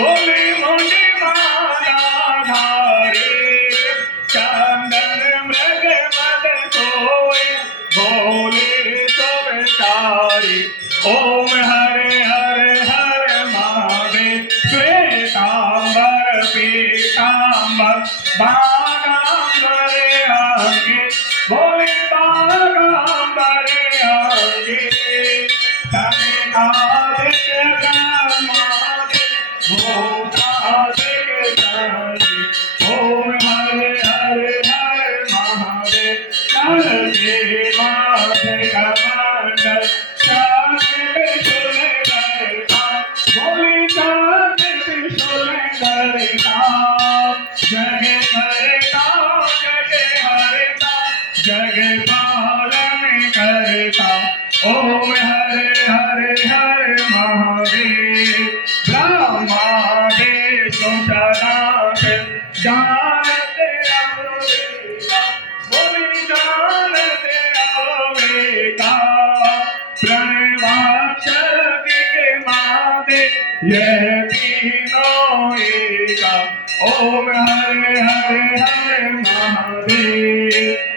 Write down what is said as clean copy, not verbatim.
बोले मुनि माला धारे चंदन मृग मद सोए भोले सब तारे ओम हरे हरे हरे महादेव श्वेतांबर पीतांबर बागांबरे आगे बोले बागांबरे आगे तने आदिक ब्रह्मादि भूतादिक जाने ओम हरे हरे हरे महादेव करके माथे कमंडल चांद सुने करता बोली चांद सुने करता जग करता जग हरता जग पालन करता ओम हरे हरे हरे महादेव ब्रह्मादेव सुतनाथ जानते अवेका बोली जानते अवेका प्रणवाक्षर के मादे ये तीनों एका ओम हरे हरे हरे महादेव